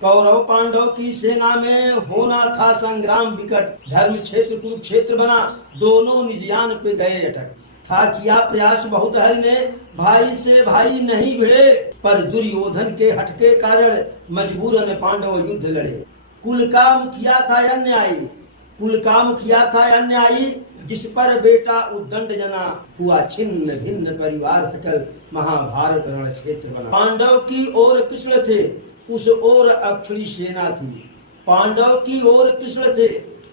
कौरव पांडव की सेना में होना था संग्राम विकट, धर्म क्षेत्र कुरुक्षेत्र बना, दोनों निजयान पे गए अटक। था किया प्रयास बहुत हरि ने, भाई से भाई नहीं भिड़े, पर दुर्योधन के हटके कारण मजबूरन पांडव युद्ध लड़े। कुल काम किया था अन्यायी, कुल काम किया था अन्यायी, जिस पर बेटा उद्दंड जना, हुआ छिन्न भिन्न परिवार सकल, महाभारत रण क्षेत्र बना। पांडव की ओर कृष्ण थे, उस ओर अक्षुणी सेना थी। पांडव की ओर कृष्ण थे,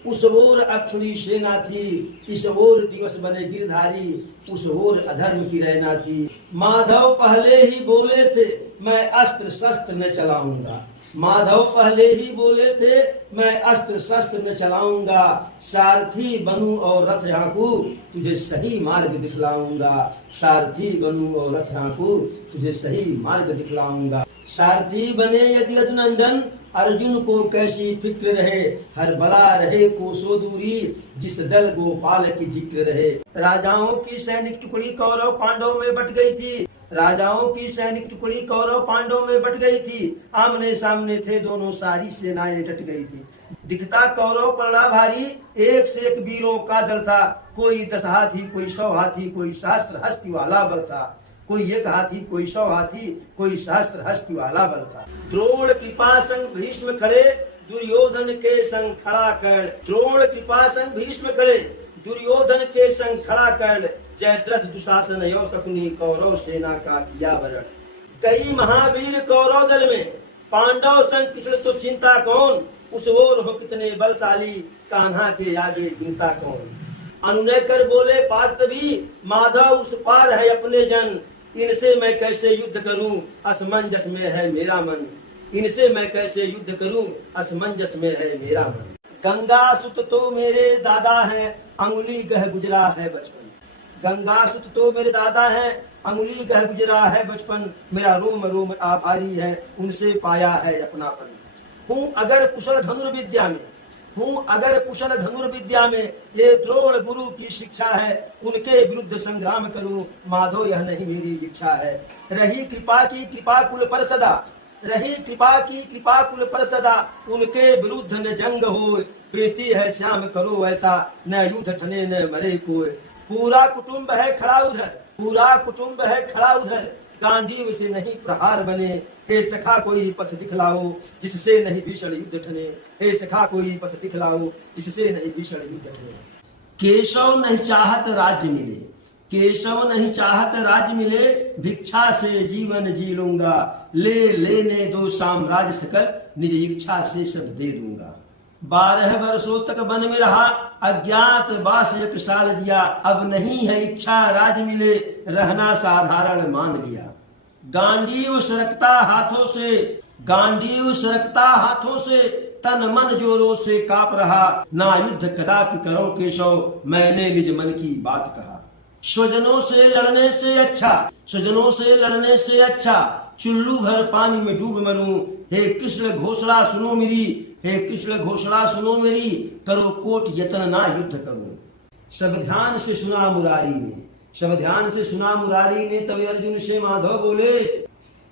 उस ओर अक्षुणी सेना थी। इस ओर दिवस बने गिरधारी, उस ओर अधर्म की रहना थी। माधव पहले ही बोले थे, मैं अस्त्र शस्त्र न चलाऊंगा। माधव पहले ही बोले थे, मैं अस्त्र शस्त्र न चलाऊंगा। सारथी बनूं और रथ हाँकूं, तुझे सही मार्ग दिखलाऊंगा। सारथी बनूं और रथ हाँकूं, तुझे सही मार्ग दिखलाऊंगा। सारथी बने यदि अभिनंदन, अर्जुन को कैसी फिक्र रहे, हर बला रहे कोसों दूरी, जिस दल गोपाल की जिक्र रहे। राजाओं की सैनिक टुकड़ी कौरव पांडव में बट गई थी। राजाओं की सैनिक टुकड़ी कौरव पांडव में बट गई थी। आमने सामने थे दोनों, सारी सेनाएं डट गई थी। दिखता कौरव पलड़ा भारी, एक से एक वीरों का दल था। कोई 10 हाथी, कोई 100 हाथी, कोई सहस्त्र हस्ती वाला बल था। कोई 1 हाथी, कोई 100 हाथी, कोई सहस्त्र हस्ती वाला बल था। द्रोण कृपा संग भीष्म खड़े, दुर्योधन के संग खड़ा कर। द्रोण कृपा संग भीष्म खड़े, दुर्योधन के संग खड़ा कर। जयद्रथ दुशासन और शकुनी, कौरव सेना का किया वरण। कई महावीर कौरव दल में, पांडव संग कृष्ण तो चिंता कौन। उस ओर हो कितने बलशाली, कान्हा के आगे गिनता कौन। अनुनय कर बोले पार्थवी, माधव उस पार है अपने जन। इनसे मैं कैसे युद्ध करूं, असमंजस में है मेरा मन। इनसे मैं कैसे युद्ध करूं, असमंजस में है मेरा मन। गंगा सुत तो मेरे दादा है, अंगुली गह गुजरा है बचपन। गंगा सुत तो मेरे दादा है, अंगुली गह गुजरा है बचपन। मेरा रोम रोम आभारी है, उनसे पाया है अपनापन। हूँ अगर कुशल धनुर्विद्या में, हूँ अगर कुशल धनुर्विद्या में, ये द्रोण गुरु की शिक्षा है। उनके विरुद्ध संग्राम करूं, माधो यह नहीं मेरी इच्छा है। रही कृपा की कृपा कुल पर सदा, रही कृपा की कृपा कुल पर सदा। उनके विरुद्ध न जंग हो, प्रीति है श्याम करो ऐसा। न युद्ध ठने न मरे कोई, पूरा कुटुंब है खड़ा उधर। पूरा कुटुंब है खड़ा उधर, गांडीव से नहीं प्रहार बने। हे सखा कोई पथ दिखलाओ, जिससे नहीं भीषण युद्ध ठने। हे सखा कोई पथ दिखलाओ, जिससे नहीं भीषण युद्ध ठने। केशव नहीं चाहत राज्य मिले, केशव नहीं चाहत राज्य मिले। भिक्षा से जीवन जी लूंगा, ले लेने दो साम्राज्य सकल, निज इच्छा से सब दे दूंगा। 12 वर्षों तक वन में रहा, अज्ञात वास 1 साल जिया। अब नहीं है इच्छा राज मिले, रहना साधारण मान लिया। गांडीव सरकता हाथों से, गांडीव सरकता हाथों से, तन मन जोरों से काप रहा। ना युद्ध कदापि करो केशव, मैंने निज मन की बात कहा। स्वजनों से लड़ने से अच्छा, स्वजनों से लड़ने से अच्छा, चुल्लू भर पानी में डूब मरूं। हे कृष्ण घोषणा सुनो मेरी, हे कृष्ण घोषणा सुनो मेरी, करो कोट यतन ना युद्ध करूं। सब ध्यान से सुना मुरारी ने, सब ध्यान से सुना मुरारी ने। तब अर्जुन से माधव बोले,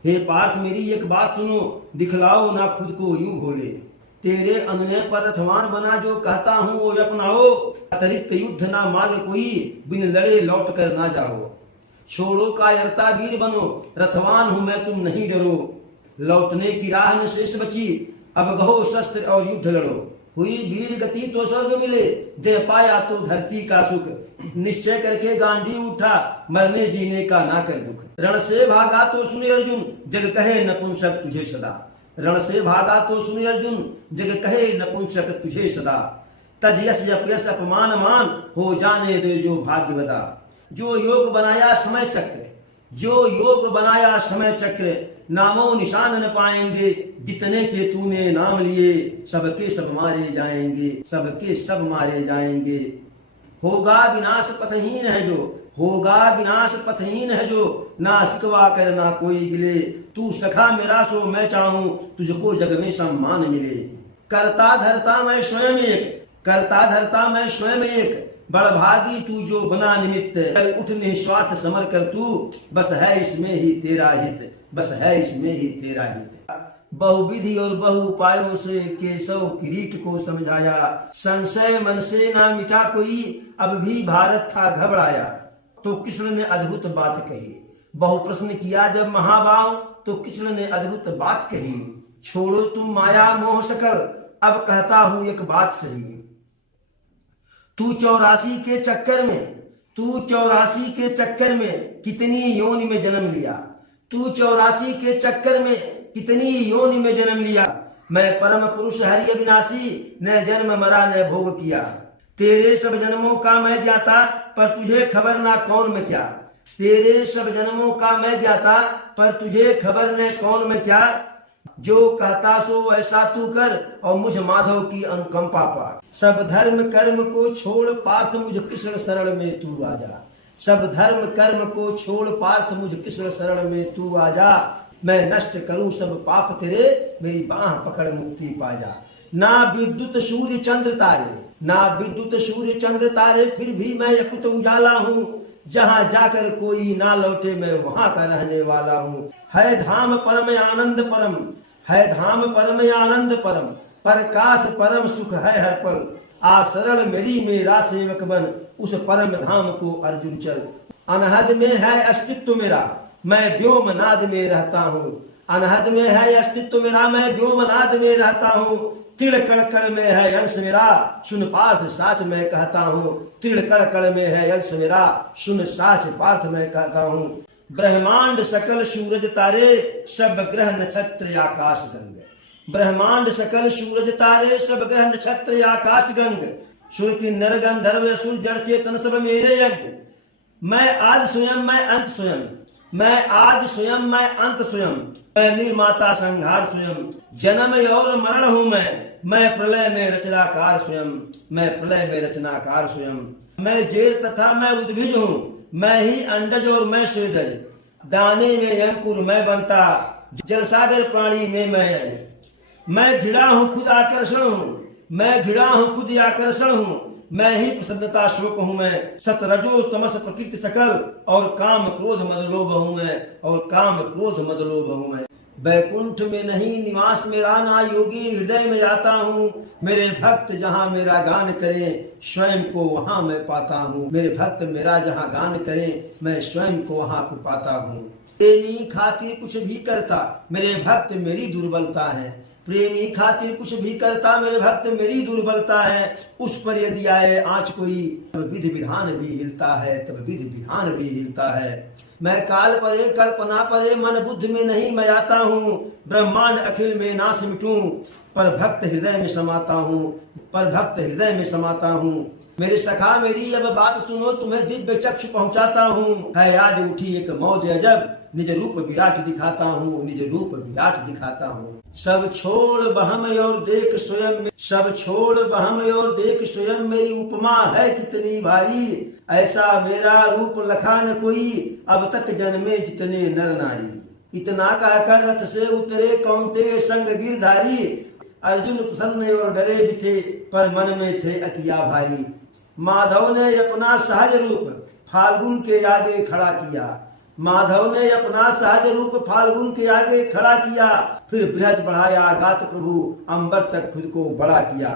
हे पार्थ मेरी एक बात सुनो, दिखलाओ ना खुद को यूं भोले। तेरे अनुनय पर रथवान बना, जो कहता हूँ वो अपनाओ। अतिरिक्त युद्ध ना मार्ग कोई, बिन लड़े लौट कर ना जाओ। छोड़ो कायरता वीर बनो, रथवान हूं मैं तुम नहीं डरो। लौटने की राह में शेष बची, अब गहो शस्त्र और युद्ध लड़ो। हुई वीर गति तो स्वर्ग मिले, जय पाया तो धरती का सुख। निश्चय करके गांडी उठा, मरने जीने का ना कर दुख। रण से भागा तो सुने अर्जुन, जग कहे नपुंसक तुझे सदा। रण से भागा तो सुने अर्जुन, जग कहे नपुंसक तुझे सदा। तज यश अपयश अपमान मान, हो जाने दे जो भाग्य बदा। जो योग बनाया समय चक्र, जो योग बनाया समय चक्र, नामों निशान न पाएंगे। जितने के तूने नाम लिए, सबके सब मारे जाएंगे, सबके सब मारे जाएंगे। होगा विनाश पथहीन है जो, होगा विनाश पथहीन है जो। ना शिकवा कर ना कोई गिले, तू सखा मेरा सो मैं चाहूं, तुझको जग में सम्मान मिले। करता धरता मैं स्वयं एक, करता धरता मैं स्वयं एक। बड़भागी तू जो बना निमित्त, उठ निस्वार्थ समर कर तू। बस है इसमें ही तेरा हित, बस है इसमें ही तेरा हित। बहुविधि और बहु उपायों से केशव किरीट को समझाया। संशय मन से ना मिटा कोई, अब भी भारत था घबराया। तो कृष्ण ने अद्भुत बात कही। बहु प्रश्न किया जब महाभाव, तो कृष्ण ने अद्भुत बात कही। छोड़ो तुम माया मोह सकल, अब कहता हूं एक बात सही। तू 84 के चक्कर में कितनी योनि में जन्म लिया। तू 84 के चक्कर में कितनी योनि में जन्म लिया। मैं परम पुरुष हरि अविनाशी, न जन्म मरा न भोग किया। तेरे सब जन्मों का मैं ज्ञाता, पर तुझे खबर ना कौन में क्या। तेरे सब जन्मों का मैं ज्ञाता, पर तुझे खबर न कौन में क्या। जो कहता सो ऐसा तू कर, और मुझ माधव की अनुकंपा पा। सब धर्म कर्म को छोड़ पार्थ मुझ कृष्ण शरण में तू आजा। सब धर्म कर्म को छोड़ पार्थ मुझ कृष्ण शरण में तू आजा। मैं नष्ट करूं सब पाप तेरे, मेरी बाह पकड़ मुक्ति पा जा। ना विद्युत सूर्य चंद्र तारे, ना विद्युत सूर्य चंद्र तारे, फिर भी मैं यकुत उजाला हूँ। जहाँ जाकर कोई ना लौटे, मैं वहां का रहने वाला हूँ। है धाम परम आनंद परम, है धाम परम आनंद परम, प्रकाश परम सुख है हर पल। आ शरण मेरी मेरा सेवक बन, उस परम धाम को अर्जुन चल। अनहद में है अस्तित्व मेरा, मैं व्योम नाद में रहता हूँ। अनहद में है अस्तित्व मेरा, मैं व्योम नाद में रहता हूँ। तिड़ कण में है अंश मेरा, सुन पार्थ साच मैं कहता हूँ। तिड़ कण में है अंश मेरा, सुन साच पार्थ मैं कहता हूँ। ब्रह्मांड सकल सूरज तारे, सब ग्रह नक्षत्र आकाश गंग। ब्रह्मांड सकल सूरज तारे, सब ग्रह नक्षत्र आकाश गंग। सुर की नर गंधर्व असुर जड़ चेतन सब मेरे यज्ञ। मैं आदि स्वयं मैं अंत स्वयं, मैं आदि स्वयं मैं अंत स्वयं। मैं निर्माता संहार स्वयं, जन्म और मरण हूँ मैं प्रलय में रचनाकार स्वयं, मैं प्रलय में रचनाकार स्वयं। मैं जेर तथा मैं उद्भिज हूँ, मैं ही अंडज और मैं स्वेदज। दाने में अंकुर मैं बनता, जलसागर प्राणी में मैं घिरा हूँ खुद आकर्षण हूँ, मैं घिरा हूँ खुद आकर्षण हूँ। मैं ही प्रसन्नता शोक हूँ मैं, सतरजो तमस प्रकृति सकल। और काम क्रोध मद लोभ हूँ मैं, और काम क्रोध मद लोभ हूँ मैं। बैकुंठ में नहीं निवास मेरा, ना योगी हृदय में आता हूँ। मेरे भक्त जहाँ मेरा गान करें, स्वयं को वहाँ मैं पाता हूँ। मेरे भक्त मेरा जहाँ गान करें, मैं स्वयं को वहाँ को पाता हूँ। प्रेमी खातिर कुछ भी करता, मेरे भक्त मेरी दुर्बलता है। प्रेमी खातिर कुछ भी करता, मेरे भक्त मेरी दुर्बलता है। उस पर यदि आए आँच कोई, तब विधि विधान भी हिलता है, तब विधि विधान भी हिलता है। मैं काल परे कल्पना परे, मन बुद्धि में नहीं मैं आता हूँ। ब्रह्मांड अखिल में नाश मिटूं, पर भक्त हृदय में समाता हूँ, पर भक्त हृदय में समाता हूँ। मेरे सखा मेरी अब बात सुनो, तुम्हें दिव्य चक्षु पहुँचाता हूँ। है आज उठी एक मौज अजब, निज रूप विराट दिखाता हूँ, निज रूप विराट दिखाता हूँ। सब छोड़ बहम और देख स्वयं, सब छोड़ बहम और देख स्वयं। मेरी उपमा है कितनी भारी, ऐसा मेरा रूप लखा न कोई, अब तक जन्मे जितने नर नारी। इतना कहकर रथ से उतरे कौंते संग गिरधारी। अर्जुन प्रसन्न और डरे भी थे, पर मन में थे अतिया भारी। माधव ने अपना सहज रूप फाल्गुन के आगे खड़ा किया, माधव ने अपना सहज रूप फाल्गुन के आगे खड़ा किया। फिर बृहद बढ़ाया गात प्रभु, अंबर तक खुद को बड़ा किया।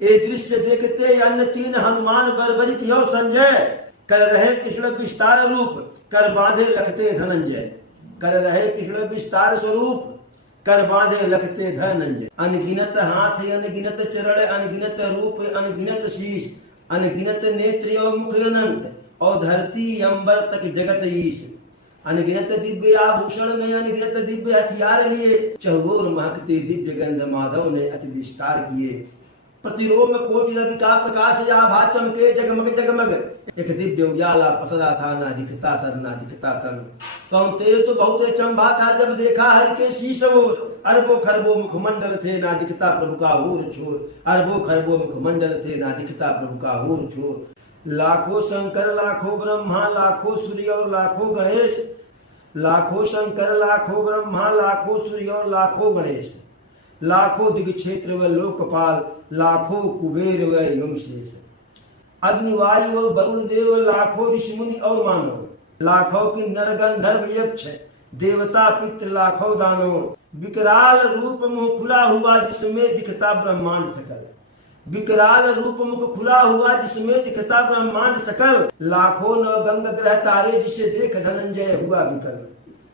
एक दृश्य देखते अन्य तीन हनुमान बरबरी कियो संजय। कर रहे कृष्ण विस्तार रूप, कर बांधे लखते धनंजय। कर रहे कृष्ण विस्तार स्वरूप, कर बांधे लखते धनंजय। अनगिनत हाथ अनगिनत चरण, अनगिनत रूप अनगिनत शीश। अनगिनत नेत्र और मुख अनंत, और धरती अंबर तक जगत ईश। अनगिनत दिव्य आभूषण में अनगिनत दिव्य हथियार लिए, चहुओर महकते दिव्य गंध माधव ने अति विस्तार किए। प्रतिरोम कोटि रवि का प्रकाश आभा चमके जगमग जगमग। एक दिव्य उजाला पसरा था, ना दिखता सर ना दिखता तन। कौंते तो बहुत चंबा था जब देखा हर के शीश ओर। अरबों खरबों मुखमंडल थे, ना दिखता प्रभु का हूर छोर। अरबों खरबों मुखमंडल थे, ना दिखता प्रभु का हूर छोर। लाखों शंकर लाखों ब्रह्मा, लाखों सूर्य और लाखों गणेश। लाखों शंकर लाखों ब्रह्मा, लाखों सूर्य और लाखों गणेश। लाखों दिग क्षेत्र व लोकपाल, लाखों कुबेर व यमशेष। अग्निवायु और वरुण देव, लाखों ऋषि मुनि और मानव। लाखों की नर गंधर्व यक्ष, देवता पितृ लाखों दानो, विकराल रूप मुख खुला हुआ जिसमें दिखता ब्रह्मांड सकल। विकराल रूप मुख खुला हुआ जिसमें दिखता ब्रह्मांड सकल, लाखों नवगंग ग्रह तारे जिसे देख धनंजय हुआ विकल।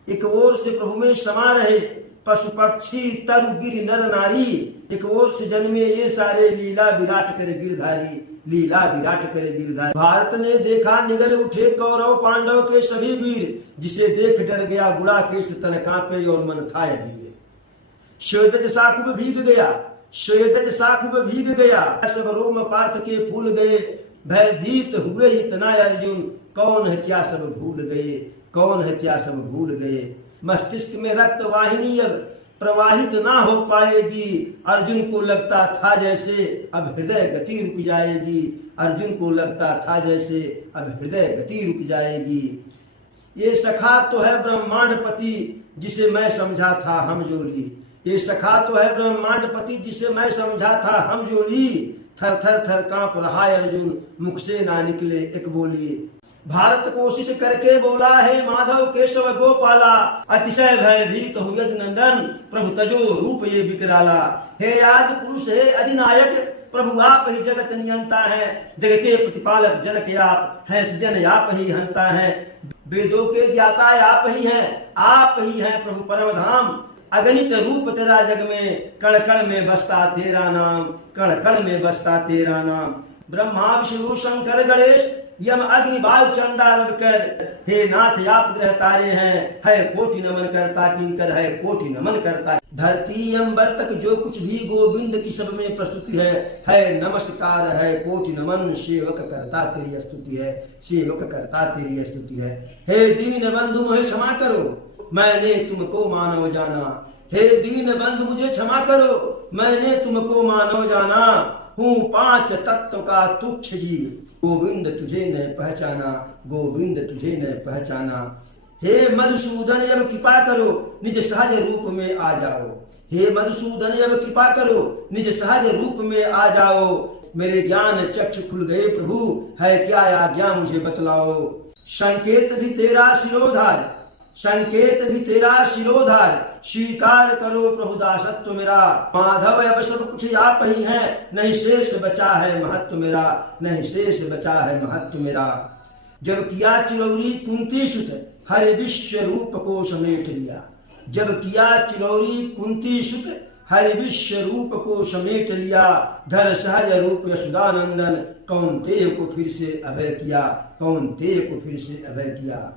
एक ओर से प्रभु में समा रहे पशु पक्षी तरु गिर नर नारी, एक ओर से जन्मे ये सारे लीला विराट करे गिरधारी, लीला विराट करे गिरधारी। भारत ने देखा निगल उठे कौरव पांडव के सभी वीर, जिसे देख डर गया गुड़ा केश तन कांपे और मन था धीरे। श्वेतज साकुब भीग गया, श्वेतज साकुब भीग गया, सब रोम पार्थ के फूल गए, भयभीत हुए इतना अर्जुन, कौन है क्या सब भूल गए, कौन है क्या सब भूल गए। मस्तिष्क में रक्त वाहिनी अब प्रवाहित ना हो पाएगी, अर्जुन को लगता था जैसे अब हृदय गति रुक जाएगी, अर्जुन को लगता था जैसे अब हृदय गति रुक जाएगी। ये सखा तो है ब्रह्मांडपति जिसे मैं समझा था हमजोली, ये सखा तो है ब्रह्मांडपति जिसे मैं समझा था हमजोली। थर थर थर कांप रहा अर्जुन, मुख से ना निकले एक बोली। भारत कोशिश करके बोला है माधव केशव गोपाला, अतिशय भयभीत हो यदुनंदन, प्रभु तजो रूप ये विकराला। हे आदि पुरुष हे अधिनायक, प्रभु आप ही जगत नियंता है, जग के प्रतिपालक जनक आप हैं, सृजन आप ही हंता है, वेदों के ज्ञाता आप ही हैं, आप ही हैं प्रभु परम धाम। अगणित रूप तेरा जग में, कण कण में बसता तेरा नाम, कण कण में बसता तेरा नाम। ब्रह्मा विष्णु शंकर गणेश यम अग्नि वायु चंडा रवकर, हे नाथ आप ग्रह तारे हैं, है कोटि नमन करता किंकर, है कोटि नमन करता। धरती अंबर तक जो कुछ भी गोविंद की सब में प्रस्तुति है नमस्कार, है कोटि नमन, सेवक करता तेरी स्तुति है, सेवक करता तेरी स्तुति है। हे दीन बंधु मुझे क्षमा करो, मैंने तुमको मानव जाना, हे दीन बंधु मुझे क्षमा करो, मैंने तुमको मानव जाना। हूँ पांच तत्व का तुच्छ जीव, गोविंद तुझे न पहचाना, गोविंद तुझे न पहचाना। हे मधुसूदन अब कृपा करो, निज सहज रूप में आ जाओ, हे मधुसूदन अब कृपा करो, निज सहज रूप में आ जाओ। मेरे ज्ञान चक्षु खुल गए प्रभु, है क्या आज्ञा मुझे बतलाओ। संकेत भी तेरा शिरोधार, संकेत भी तेरा शिरोधार, स्वीकार करो प्रभु दासत्व मेरा। माधव अब सब कुछ आप ही हैं, नहीं शेष बचा है महत्व मेरा, नहीं शेष बचा है महत्व मेरा। जब किया चिरौरी कुंती सुत, हर विश्व रूप को समेट लिया, जब किया चिरौरी कुंती सुत, हर विश्व रूप को समेट लिया। धर सहज रूप यशोदानंदन, कौन देव को फिर से अभय किया, कौन देव को फिर से अभय किया।